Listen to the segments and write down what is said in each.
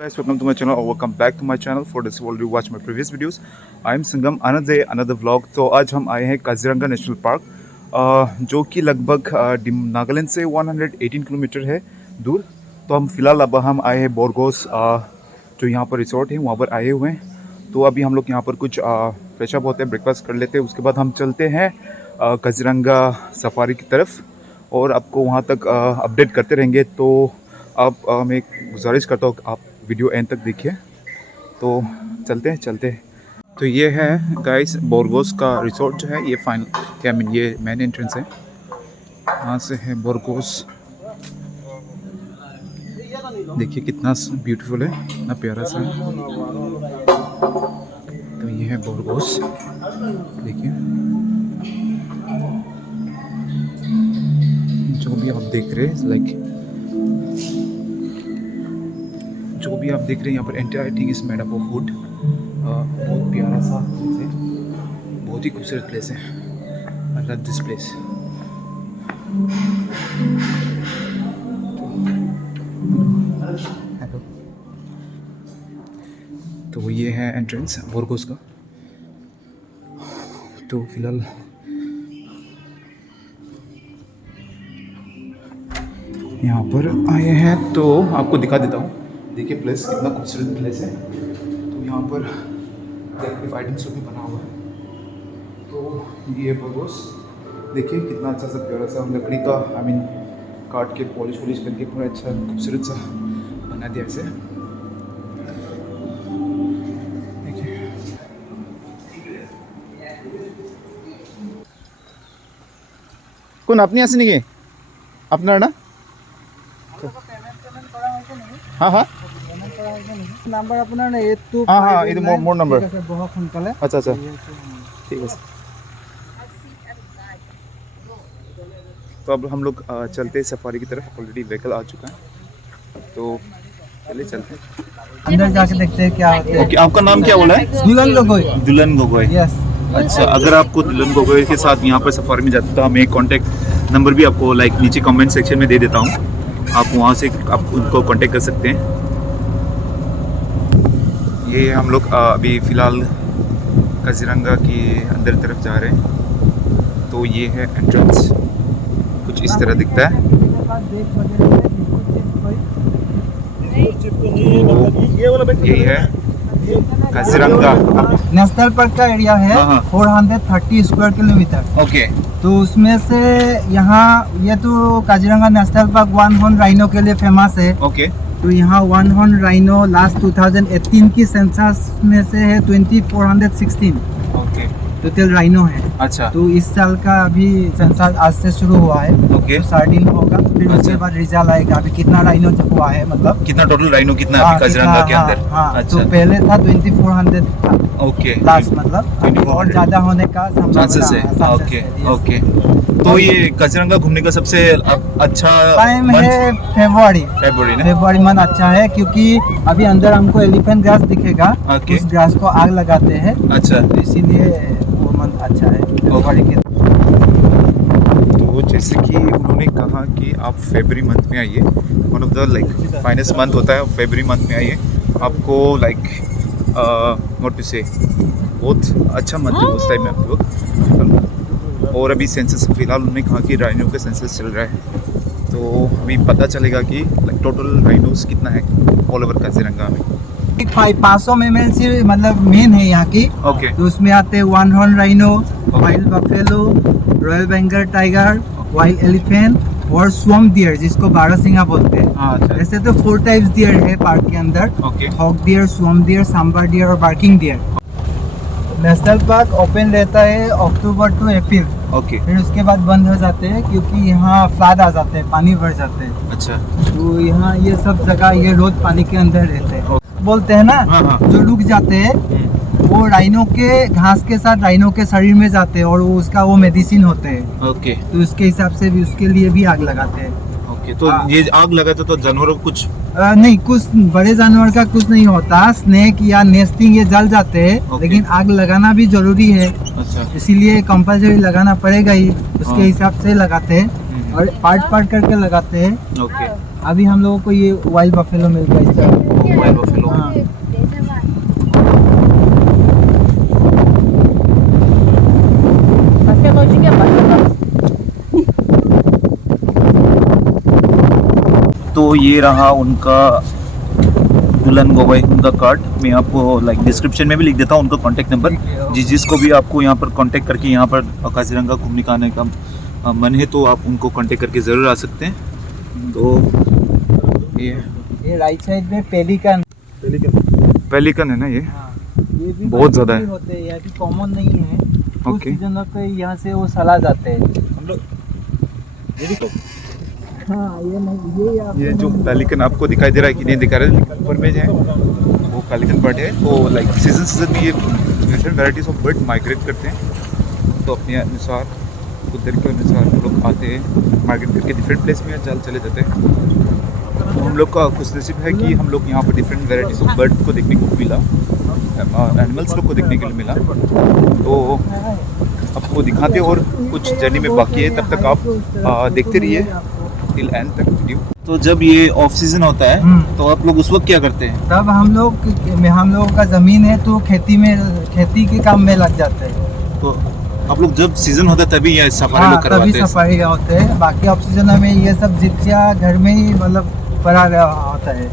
Guys, welcome to my channel or welcome back to my channel. For this world you watch my previous videos. I am Sangam, another day another vlog. तो आज हम आए हैं Kaziranga national park जो कि लगभग नागालैंड से 118 kilometre है दूर। तो हम फिलहाल अब हम आए हैं बोरगोस जो यहाँ पर रिसोर्ट है वहाँ पर आए हुए हैं। तो अभी हम लोग यहाँ पर कुछ फ्रेश अप होते हैं, ब्रेकफास्ट कर लेते हैं, उसके बाद हम चलते हैं काजीरंगा सफारी की तरफ और आपको वहाँ तक अपडेट करते रहेंगे। तो आप मैं गुजारिश करता हूँ आप वीडियो एंड तक देखिए। तो चलते हैं। तो ये है गाइस बोरगोस का रिसोर्ट जो है, ये फाइनल ये मेन एंट्रेंस है, यहाँ से है बोरगोस। देखिए कितना ब्यूटीफुल है, कितना प्यारा सा है। तो ये है बोरगोस, देखिए जो भी आप देख रहे हैं जो भी आप देख रहे हैं यहाँ पर entire thing is made up of would. बहुत प्यारा सा प्लेस है, बहुत ही खूबसूरत प्लेस है। I love this place. Hello, तो ये है एंट्रेंस बोरगोस का। तो फिलहाल यहाँ पर आए हैं तो आपको दिखा देता हूँ। देखिए प्लेस कितना खूबसूरत प्लेस है। तो यहाँ पर डेकोरेटिव आइटम्स भी बना हुआ है। तो ये बोरगोस देखिए कितना अच्छा सा प्यारा सा लकड़ी का काट के पॉलिश करके पूरा अच्छा खूबसूरत सा बना दिया इसे। देखिए कौन अपनी ऐसे नहीं गए अपना ना। हाँ নাম্বাৰ আপোনাৰ এইটো এইটো মোৰ নম্বৰ। বহুত সোনকালে। আচ্ছা ঠিক আছে। तो अब हम लोग चलते हैं सफारी की तरफ। ऑलरेडी व्हीकल आ चुका है तो चलिए चलते हैं, अंदर जाके देखते हैं क्या होता है। ओके, आपका नाम क्या बोला है? दुल्हन गोगोई। यस। अच्छा, अगर आपको दुल्हन गोगोई के साथ यहाँ पर सफारी में जाते तो हम एक कॉन्टैक्ट नंबर भी आपको नीचे कमेंट सेक्शन में दे देता हूँ, आप वहाँ से आप उनको कांटेक्ट कर सकते हैं। ये हम लोग अभी फ़िलहाल काजीरंगा की अंदर तरफ जा रहे हैं। तो ये है एंट्रेंस, कुछ इस तरह दिखता है। यही है काजीरंगा नेशनल पार्क का एरिया है। 430 स्क्वायर किलोमीटर। ओके। तो उसमें से यहाँ ये तो Kaziranga national park one horn rhino के लिए फेमस है। ओके। तो यहाँ वन हॉर्न राइनो लास्ट 2018 की सेंसस में से है 2416 ओके टोटल राइनो है। अच्छा। तो इस साल का अभी सेंसस आज से शुरू हुआ है। ओके। तो 13 होगा, फिर उसके बाद रिजल्ट आएगा अभी कितना राइनो हुआ है, मतलब कितना टोटल राइनो कितना है काजीरंगा के अंदर। हाँ, अच्छा। तो पहले था 2400 था। ओके। लास्ट मतलब और ज्यादा होने का चांसेस है। ओके। तो ये काजीरंगा घूमने का सबसे अच्छा टाइम है फरवरी मंथ अच्छा है, क्योंकि अभी अंदर हमको एलिफेंट ग्रास दिखेगा। उस ग्रास को आग लगाते हैं। अच्छा। तो इसीलिए वो मंथ अच्छा है फरवरी के। तो जैसे कि उन्होंने कहा कि आप फरवरी मंथ में आइए, one of the finest month होता है फरवरी मंथ में आइए, आपको व्हाट टू से बहुत अच्छा मंथ है उस टाइम में आप लोग। और अभी सेंसस फिलहाल उन्होंने कहा कि राइनो का सेंसस चल रहा है, तो अभी पता चलेगा कि टोटल राइनोस कितना है ऑल ओवर काजीरंगा में। 500 MLC मतलब मेन है यहाँ की। ओके। तो उसमें आते हैं one horn rhino, wild buffalo, royal Bengal tiger, wild elephant और स्वम्प डियर जिसको बारहसिंगा बोलते हैं। ऐसे तो 4 टाइप्स डियर है पार्क के अंदर। Hog deer, swamp deer, sambar deer और barking deer. National park open रहता है अक्टूबर टू अप्रैल। ओके। फिर उसके बाद बंद हो जाते हैं क्योंकि यहाँ फ्लड आ जाते हैं, पानी भर जाते हैं। अच्छा। तो यहाँ ये सब जगह ये रोज पानी के अंदर रहते हैं। बोलते हैं ना जो रुक जाते हैं वो राइनो के घास के साथ राइनो के शरीर में जाते हैं और वो उसका वो मेडिसिन होते हैं। ओके। तो उसके हिसाब से भी उसके लिए भी आग लगाते हैं। ओके। तो ये आग लगाते तो जानवरों को कुछ नहीं, कुछ बड़े जानवर का कुछ नहीं होता, स्नेक या नेस्टिंग ये जल जाते हैं। लेकिन आग लगाना भी जरूरी है। अच्छा। इसीलिए कंपलसरी लगाना पड़ेगा ही, उसके हिसाब से लगाते हैं और पार्ट करके लगाते हैं। ओके। अभी हम लोगों को ये वाइल्ड बफेलो मिल गया इस तरह। Wild buffalo. हाँ। Buffalo juga buffalo. तो ये रहा उनका दुल्हन गोवाई उनका कार्ड। मैं आपको लाइक डिस्क्रिप्शन में भी लिख देता हूँ उनका कांटेक्ट नंबर। जिसको भी आपको यहाँ पर कांटेक्ट करके यहाँ पर काजीरंगा घूमने का आने का मन है तो आप उनको कांटेक्ट करके ज़रूर आ सकते हैं। तो ये राइट साइड में पेलिकन पेलिकन है ना ये। ये भी बहुत ज़्यादा है। होते हैं, ये भी कॉमन नहीं है। तो ओके। सीजन पे यहाँ से वो चला जाते हैं। हाँ ये जो पेलिकन आपको दिखाई दे रहा है कि नहीं दिखा रहा है, ऊपर में जो है वो पेलिकन बर्ड है। तो लाइक सीजन में ये different varieties of bird migrate करते हैं। तो अपने अनुसार उधर के अनुसार हम लोग आते हैं, माइग्रेट करके डिफरेंट प्लेस में चले जाते हैं। तो हम लोग का खुशनसीब है कि हम लोग यहाँ पर डिफरेंट वैराइटीज ऑफ बर्ड को देखने को मिला, एनिमल्स लोग को देखने के लिए मिला। तो आपको दिखाते और कुछ जर्नी में बाकी है, तब तक आप देखते रहिए टिल एंड तक वीडियो। तो जब ये ऑफ सीजन होता है तो आप लोग उस वक्त क्या करते हैं? तब हम लोगों का ज़मीन है तो खेती के काम में लग जाते हैं। तो आप लोग जब सीजन होता है तभी ये सफारी लोग करवाते तभी हैं? सफारी होते हैं। बाकी ऑफ सीजन में ये सब जिप्सिया घर में ही मतलब पड़ा होता है।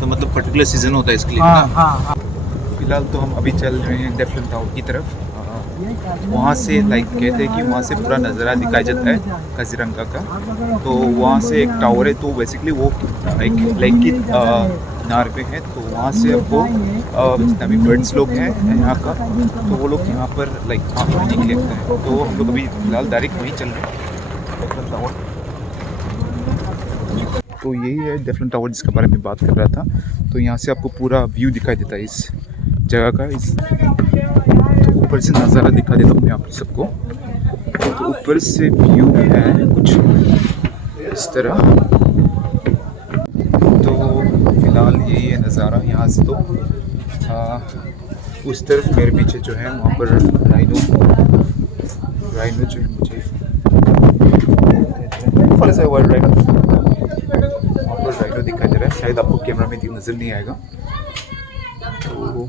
तो मतलब पर्टिकुलर सीजन होता है इसके लिए हाँ ना? हाँ। फिलहाल तो हम अभी चल रहे हैं डेफलिन टावर की तरफ। वहाँ से लाइक कहते हैं कि वहाँ से पूरा नज़ारा दिखाया जाता है काजीरंगा का। तो वहाँ से एक टावर है, तो बेसिकली वो एक लेक की किनारे पे है। तो वहाँ से आपको जितना भी बर्ड्स लोग हैं यहाँ का, तो वो लोग यहाँ पर लाइक खाने के लिए आते हैं। तो हम लोग अभी फिलहाल डायरेक्ट वहीं चल रहे हैं, डेफलिन टावर। तो यही है डेफलिन टावर जिसके बारे में बात कर रहा था। तो यहाँ से आपको पूरा व्यू दिखाई देता है इस जगह का। इस तो ऊपर से नज़ारा दिखा देता हूँ मैं आप सबको। तो ऊपर से व्यू है कुछ इस तरह। तो फिलहाल यही है नज़ारा यहाँ से। तो उस तरफ मेरे पीछे जो है वहाँ पर राइनो जो है मुझे वर्ल्ड राइनो वहाँ पर राइनो दिखाई दे रहा है। शायद आपको कैमरा में नज़र नहीं आएगा। तो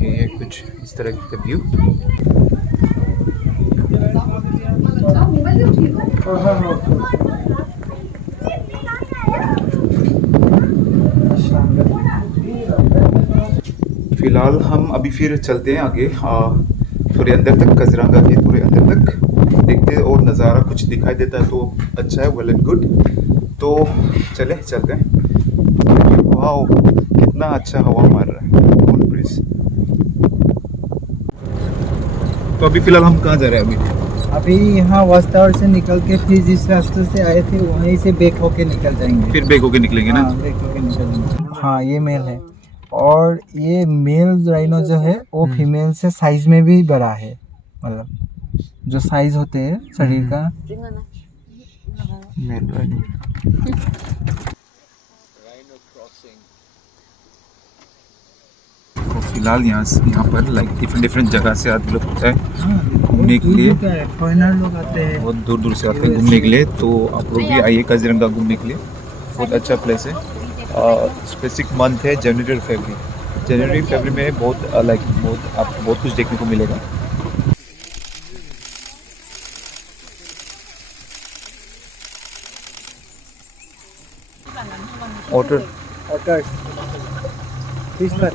ये है कुछ इस तरह का व्यू। फिलहाल हम अभी फिर चलते हैं आगे थोड़े अंदर तक, काजीरंगा के थोड़े अंदर तक देखते हैं और नज़ारा कुछ दिखाई देता है तो अच्छा है, वेल एंड गुड। तो चलते हैं। वाओ कितना अच्छा हवा मार रहा है। तो अभी फिलहाल हम कहाँ जा रहे हैं? अभी यहाँ वॉच टावर से निकल के फिर जिस रास्ते से आए थे वहीं से बैक होके निकल जाएंगे। फिर बैक होके निकलेंगे ना? हाँ, बैक होके निकलेंगे। हाँ ये मेल है और ये मेल राइनो जो है वो फीमेल से साइज में भी बड़ा है। मतलब जो साइज होते हैं शरीर का। Male rhino. तो फिलहाल यहाँ पर लाइक डिफरेंट जगह से आदमी लोग होता है घूमने के लिए। फॉरेनर लोग आते हैं, बहुत दूर से आते हैं घूमने के लिए। तो आप लोग भी आइए काजीरंगा घूमने के लिए, बहुत अच्छा प्लेस है। स्पेसिफिक मंथ है जनवरी और फरवरी में बहुत आपको बहुत कुछ देखने को मिलेगा। ऑटर्स फिश पर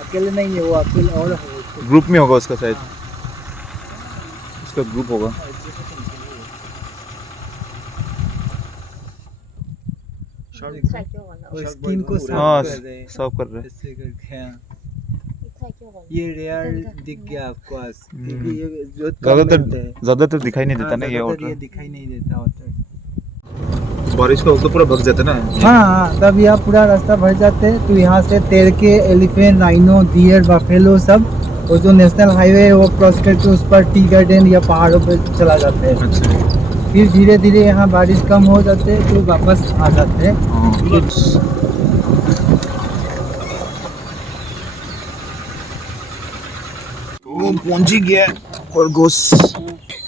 अकेले नहीं है वो, अकेले और है। ग्रुप में होगा उसका, शायद उसका ग्रुप होगा। वो स्किन को हाँ साफ कर रहे हैं साफ कर रहे हैं। ऐसे करके। हाँ। ये रेयर दिख गया आपको आज, क्योंकि ये जो ज़्यादातर दिखाई नहीं देता ना ये ये ऑटर। दिखाई नहीं देता ऑटर। बारिश का तो पूरा भग जाता ना। हाँ तब यहाँ पूरा रास्ता भर जाते हैं। तो यहाँ से तैर के एलिफेंट, राइनो, डियर, बफेलो सब, और जो नेशनल हाईवे है वो क्रॉस करके उस पर टी गार्डन या पहाड़ों पर चला जाते हैं। अच्छा। फिर धीरे धीरे यहाँ बारिश कम हो जाते हैं तो वापस आ जाते हैं। तो पहुंच ही गया खरगोश।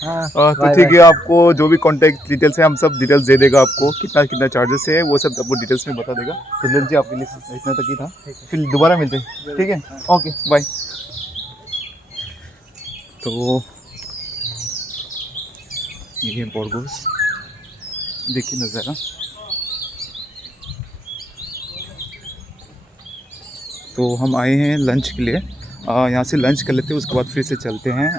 तो ठीक है, आपको जो भी कॉन्टैक्ट डिटेल्स है हम सब डिटेल्स दे देगा आपको, कितना कितना चार्जेस है वो सब आपको डिटेल्स में बता देगा। तो लंच जी आपके लिए इतना तक ही था, फिर दोबारा मिलते हैं, ठीक है, ओके बाय। तो ये है बोर्गोस, देखिए नज़ारा। तो हम आए हैं लंच के लिए, यहाँ से लंच कर लेते हैं, उसके बाद फिर से चलते हैं।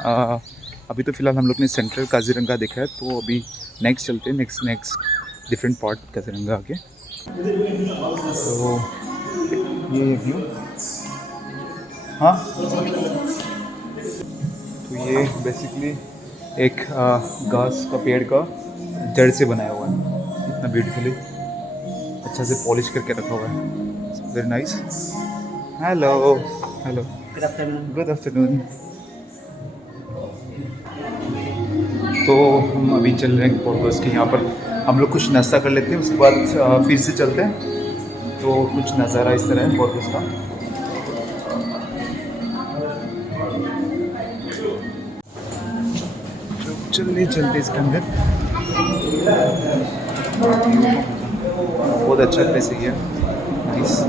अभी तो फ़िलहाल हम लोग ने सेंट्रल काजीरंगा देखा है, तो अभी नेक्स्ट चलते हैं, नेक्स्ट डिफरेंट पार्ट काजीरंगा आके। तो ये व्यू, हाँ, तो ये बेसिकली एक घास का पेड़ का जड़ से बनाया हुआ है, इतना ब्यूटीफुली अच्छा से पॉलिश करके रखा हुआ है, very nice. Hello hello, good afternoon. तो हम अभी चल रहे हैं बोर्गोस के, यहाँ पर हम लोग कुछ नाश्ता कर लेते हैं, उसके बाद फिर से चलते हैं। तो कुछ नज़ारा इस तरह है बोर्गोस का। चलिए चलते इसके अंदर, बहुत अच्छा प्लेस है ये, नाइस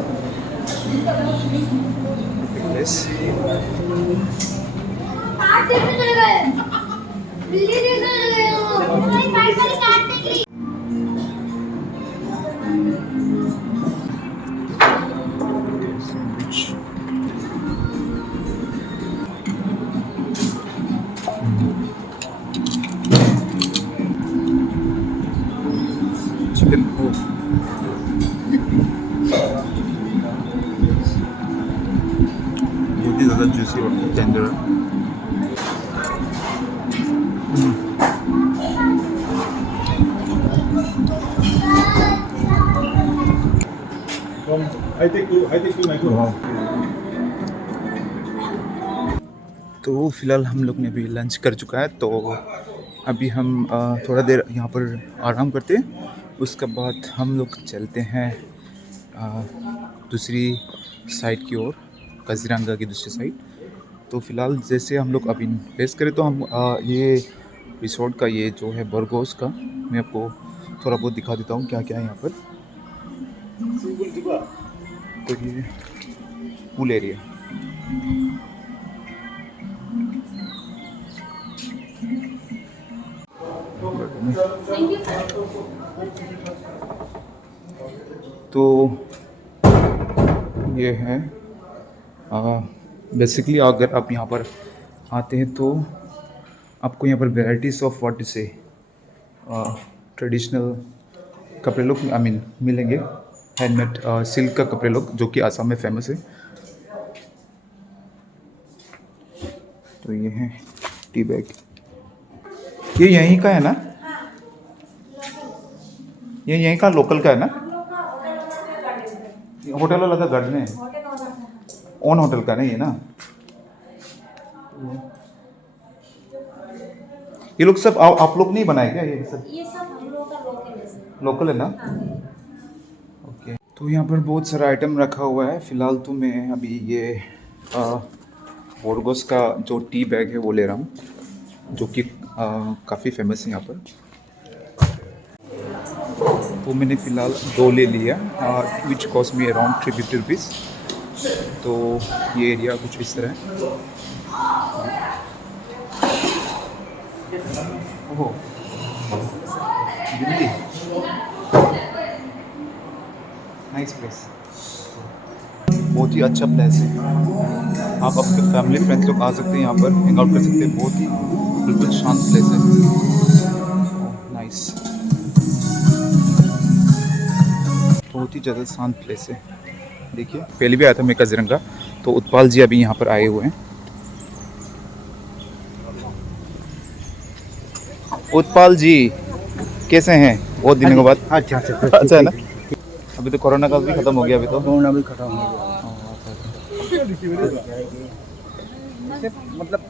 प्लेस। चिकन बहुत ही ज़्यादा जूसी और टेंडर है। तो फिलहाल हम लोग ने अभी लंच कर चुका है, तो अभी हम थोड़ा देर यहाँ पर आराम करते हैं, उसके बाद हम लोग चलते हैं दूसरी साइड की ओर, काजीरंगा की दूसरी साइड। तो फिलहाल जैसे हम लोग अभी प्लेस करें, तो हम ये रिसोर्ट का, ये जो है बोर्गोस का, मैं आपको थोड़ा बहुत दिखा देता हूँ क्या क्या है यहाँ पर। तो ये पूल एरिया, तो ये है बेसिकली अगर आप यहाँ पर आते हैं तो आपको यहाँ पर वेराइटीज़ ऑफ व्हाट से ट्रेडिशनल कपड़े लोग मिलेंगे, हैंडमेड सिल्क का कपड़े लोग, जो कि आसाम में फेमस है। तो ये है टी बैग, ये यहीं का है ना, ये यहीं का लोकल का है ना, होटल वाला का गार्डन है, ओन होटल का नहीं है ना। ये लोग सब आप लोग नहीं बनाए क्या ये सब? ये सब हम लोग का लोकल है ना, ओके। तो यहाँ पर बहुत सारा आइटम रखा हुआ है। फ़िलहाल तो मैं अभी ये बोर्गोस का जो टी बैग है वो ले रहा हूँ, जो कि काफ़ी फेमस है यहाँ पर। तो मैंने फ़िलहाल 2 ले लिया, which cost me around 350 rupees. तो ये एरिया कुछ इस तरह है। ओहो, दिल्ली, नाइस प्लेस, बहुत ही अच्छा प्लेस है। आप अपने फैमिली फ्रेंड्स लोग आ सकते हैं, यहाँ पर हैंग आउट कर सकते हैं, बहुत ही बिल्कुल शांत प्लेस है, नाइस, बहुत ही ज़्यादा शांत प्लेस है। देखिए पहले भी आया था मैं काजीरंगा, तो उत्पाल जी अभी यहाँ पर आए हुए हैं। उत्पाल जी कैसे हैं? बहुत दिनों के बाद। अच्छा अच्छा है ना, अभी तो कोरोना का भी खत्म हो गया, अभी तो कोरोना भी खत्म हो गया, मतलब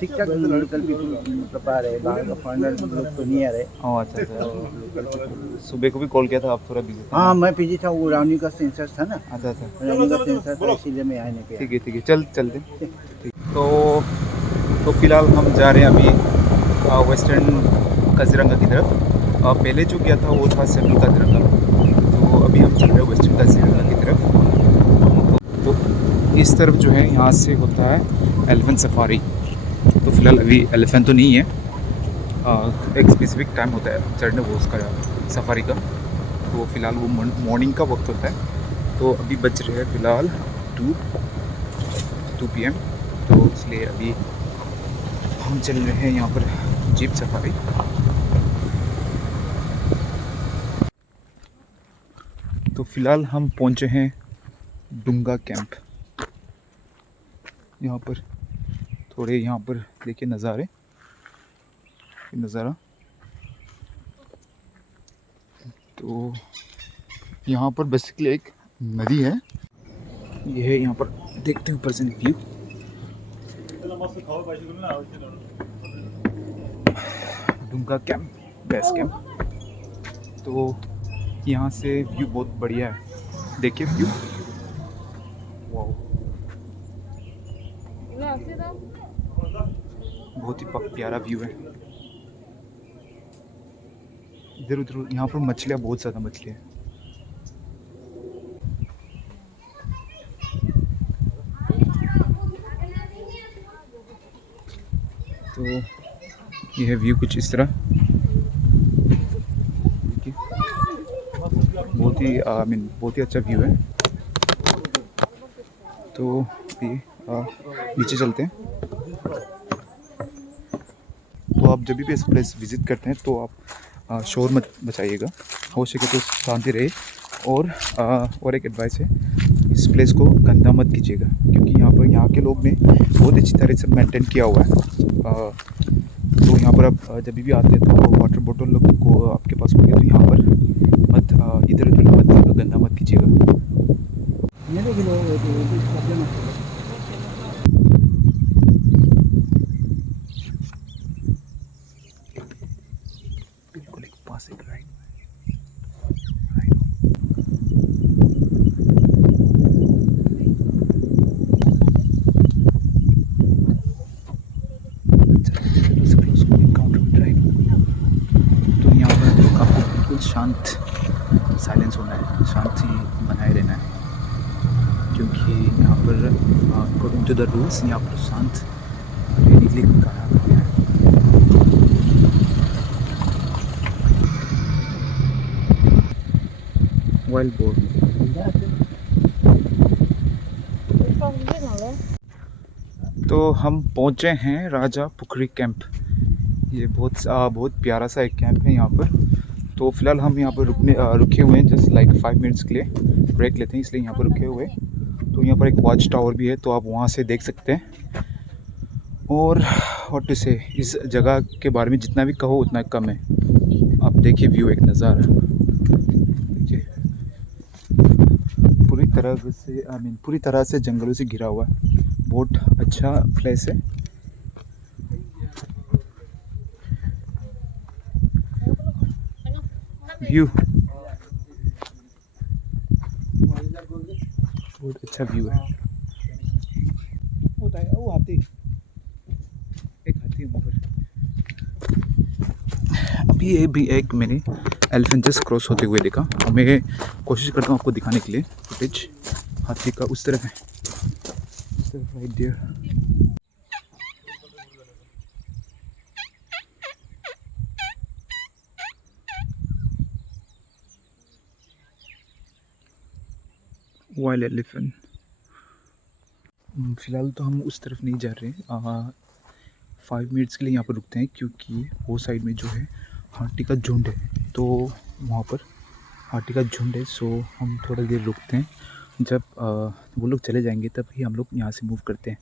ठीक ठाक लोकल पीपल मतलब आ रहे, बाहर का फॉरेनर लोग तो नहीं आ रहे। अच्छा अच्छा, सुबह को भी कॉल किया था, आप थोड़ा बिजी थे। हाँ मैं बिजी था, वो रानी का सेंसर था ना। अच्छा अच्छा, रानी का सेंसर था, इसीलिए मैं आने पे। ठीक है चलते ठीक। तो फिलहाल हम जा रहे हैं अभी वेस्टर्न काजीरंगा की तरफ। पहले जो गया था वो था सेंट्रल काजीरंगा, तो अभी हम चल रहे हैं वेस्टर्न काजीरंगा की तरफ। तो इस तरफ जो है यहाँ से होता है एलिफेंट सफारी। तो फिलहाल अभी एलिफेंट तो नहीं है, एक स्पेसिफिक टाइम होता है चढ़ने वो उसका सफारी का, तो फ़िलहाल वो मॉर्निंग का वक्त होता है। तो अभी बज रहे हैं फ़िलहाल 2 PM, तो इसलिए अभी हम चल रहे हैं यहाँ पर जीप सफारी। तो फ़िलहाल हम पहुँचे हैं डुंगा कैंप। यहाँ पर थोड़े यहाँ पर देखिए नज़ारा। तो यहाँ पर बेसिकली एक नदी है, ये है यहाँ पर देखते हैं ऊपर से view. Dunga camp, base camp. तो यहाँ से व्यू बहुत बढ़िया है, देखिए व्यू, वाओ, बहुत ही प्यारा व्यू है। इधर उधर यहाँ पर मछलियाँ, बहुत ज़्यादा मछलियाँ हैं। तो ये है व्यू कुछ इस तरह, बहुत ही बहुत ही अच्छा व्यू है। तो ये नीचे चलते हैं। तो आप जब भी इस प्लेस विज़िट करते हैं तो आप शोर मत मचाइएगा, हो सके तो शांति रहे। और एक एडवाइस है, इस प्लेस को गंदा मत कीजिएगा, क्योंकि यहाँ के लोग ने बहुत अच्छी तरह से मेंटेन किया हुआ है। तो यहाँ पर आप जब भी आते हैं तो वाटर बोतल लोग को आपके पास होगी, तो यहाँ पर मत इधर उधर मत गंदा मत कीजिएगा। बिल्कुल एक पास एक राइड। तो यहाँ पर लोग आपको बिल्कुल शांत साइलेंस होना है, शांति बनाए रहना है, क्योंकि यहाँ पर अकॉर्डिंग टू द रूल्स यहाँ पर शांत रहने के लिए कहा गया है। Wild boar. तो हम पहुँचे हैं राजा पुखरी कैंप। ये बहुत प्यारा सा एक कैंप है यहाँ पर। तो फ़िलहाल हम यहाँ पर रुके हुए हैं, जस्ट लाइक 5 मिनट्स के लिए ब्रेक लेते हैं, इसलिए यहाँ पर रुके हुए। तो यहाँ पर एक वॉच टावर भी है, तो आप वहाँ से देख सकते हैं। और व्हाट टू से, इस जगह के बारे में जितना भी कहो उतना कम है। आप देखिए व्यू, एक नज़ारा देखिए, पूरी तरह से जंगलों से घिरा हुआ है। बहुत अच्छा प्लेस है। व्यू बहुत अच्छा व्यू है। वो हाथी, एक हाथी वहाँ पर। अभी ये भी एक मैंने एलिफेंट जस्ट क्रॉस होते हुए देखा। और मैं कोशिश करता हूँ आपको दिखाने के लिए फुटेज। हाथी का उस तरफ है, उस तरफ राइट देयर। Wild elephant. फ़िलहाल तो हम उस तरफ नहीं जा रहे हैं। 5 मिनट्स के लिए यहाँ पर रुकते हैं, क्योंकि वो साइड में जो है हाथी का झुंड है। तो वहाँ पर हाथी का झुंड है, सो हम थोड़ा देर रुकते हैं। जब वो लोग चले जाएंगे तब ही हम लोग यहाँ से मूव करते हैं।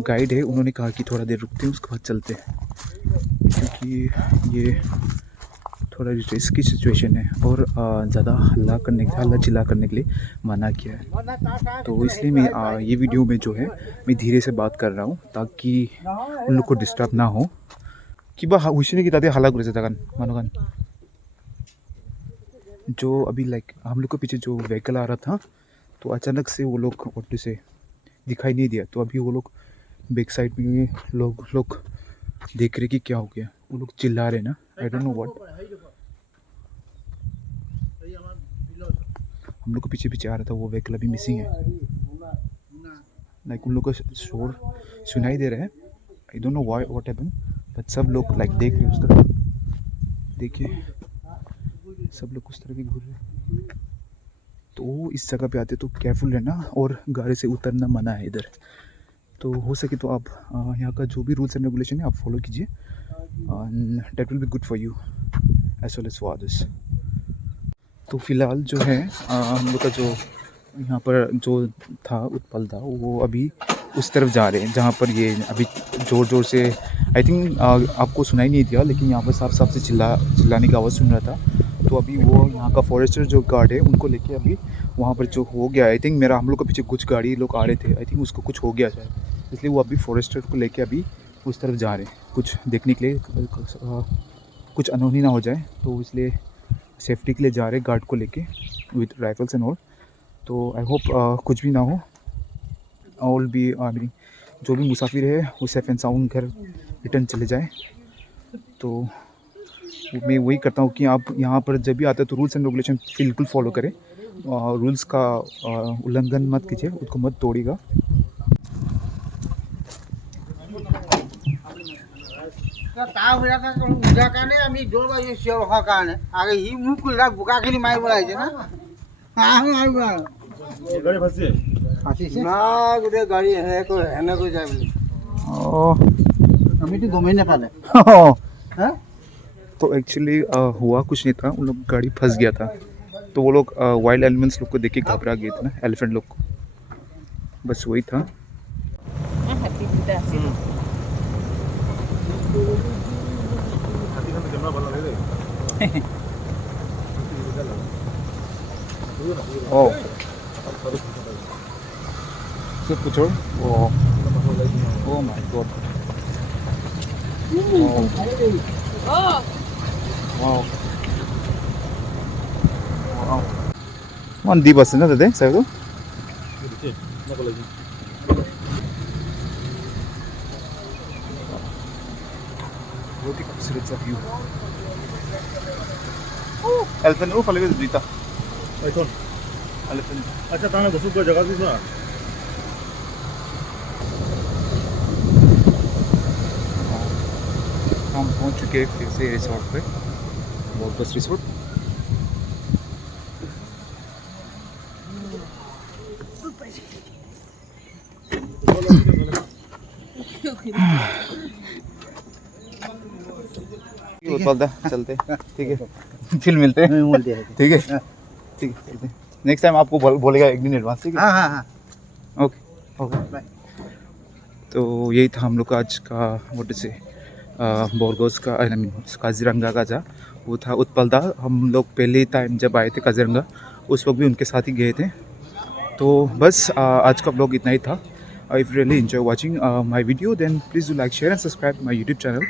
गाइड है, उन्होंने कहा कि थोड़ा देर रुकते हैं, उसके बाद चलते हैं, क्योंकि ये थोड़ा रिस्की सिचुएशन है और ज़्यादा हल्ला चिल्ला करने के लिए मना किया है। तो इसलिए मैं ये वीडियो में जो है मैं धीरे से बात कर रहा हूँ, ताकि उन लोग को डिस्टर्ब ना हो। कि उसी की दादी हल्ला करे था मानोगन, जो अभी लाइक हम लोग के पीछे जो व्हीकल आ रहा था, तो अचानक से वो लोग ऑटो से दिखाई नहीं दिया। तो अभी वो लोग बैक साइड में लोग देख रहे कि क्या हो गया। वो लोग चिल्ला रहे ना, आई डोंट नो व्हाट। हम लोग को पीछे पीछे आ रहा था, वो व्हीकल अभी मिसिंग है। लाइक उन लोग का शोर सुनाई दे रहा है। I don't know why what happen, but सब लोग लाइक देख रहे उस तरफ। देखिए सब लोग उस तरफ ही घूर रहे हैं। तो इस जगह पे आते तो केयरफुल रहना और गाड़ी से उतरना मना है इधर। तो हो सके तो आप यहाँ का जो भी रूल्स एंड रेगुलेशन है आप फॉलो कीजिए। That will be good for you as well as for others. तो फिलहाल जो है हम लोग का जो यहाँ पर जो था उत्पल था, वो अभी उस तरफ जा रहे हैं जहाँ पर ये अभी ज़ोर ज़ोर से आई थिंक आपको सुनाई नहीं दिया, लेकिन यहाँ पर साफ साफ से चिल्लाने की आवाज़ सुन रहा था। तो अभी वो यहाँ का फॉरेस्टर जो गार्ड है उनको लेके अभी वहाँ पर जो हो गया, आई थिंक मेरा हम लोग के पीछे कुछ गाड़ी लोग आ रहे थे, आई थिंक उसको कुछ हो गया शायद, इसलिए वो अभी फॉरेस्टर को लेके अभी उस तरफ जा रहे हैं कुछ देखने के लिए, कुछ अनहोनी ना हो जाए, तो इसलिए सेफ्टी के लिए जा रहे हैं गार्ड को लेके विथ राइफल्स एंड ऑल। तो आई होप कुछ भी ना हो, ऑल भी आई मीन जो भी मुसाफिर है वो सेफ एंड साउंड घर रिटर्न चले जाए। तो मैं वही करता हूँ कि आप यहाँ पर जब भी आते हैं तो रूल्स एंड रेगुलेशन बिल्कुल फॉलो करें, रूल्स का उल्लंघन मत कीजिए, उसको मत तोड़िएगा। उद्या কাৰণে আমি দৌৰ মাৰিছোঁ চিঞৰ ৰখাৰ কাৰণে আৰু সি মোক লাগ বোকাখিনি মাৰিব আহিছে না মাৰিব না গোটেই গাড়ী এনেকৈ যায় বুলি আমিতো গমেই নাপালে। तो एक्चुअली हुआ कुछ नहीं था, उन लोग गाड़ी फंस गया था, तो वो लोग वाइल्ड एलिमेंट्स लोग को देख के घबरा गए थे ना, एलिफेंट लोग को, बस वही था। ओ पूछो oh my God Wow. Wow. Di bus na tadi, saya tu. बहुत ही खूबसूरत सा व्यू। एलिफेंट वो फले दीता। एलिफेंट। अच्छा ताना घुसू को जगह दी ना। हम पहुंच चुके हैं फिर से रिसोर्ट पे, बोरगस रिसोर्ट। चलते ठीक है, फिर मिलते हैं, ठीक है ठीक है। नेक्स्ट टाइम आपको बोलेगा एक दिन एडवांस, ठीक है? हाँ हाँ हाँ ओके ओके बाय। तो यही था हम लोग का आज का व्हाट से बोरगस का आई मीन काजीरंगा का जा वो था उत्पल था। हम लोग पहले टाइम जब आए थे काजीरंगा उस वक्त भी उनके साथ ही गए थे। तो बस आज का ब्लॉग इतना ही था। If you really enjoy watching my video, then please do like, share and subscribe to my YouTube channel,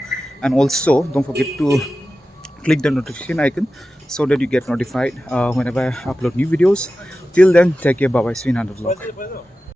and also don't forget to click the notification icon so that you get notified whenever I upload new videos. Till then, take care, bye bye, see you in another vlog.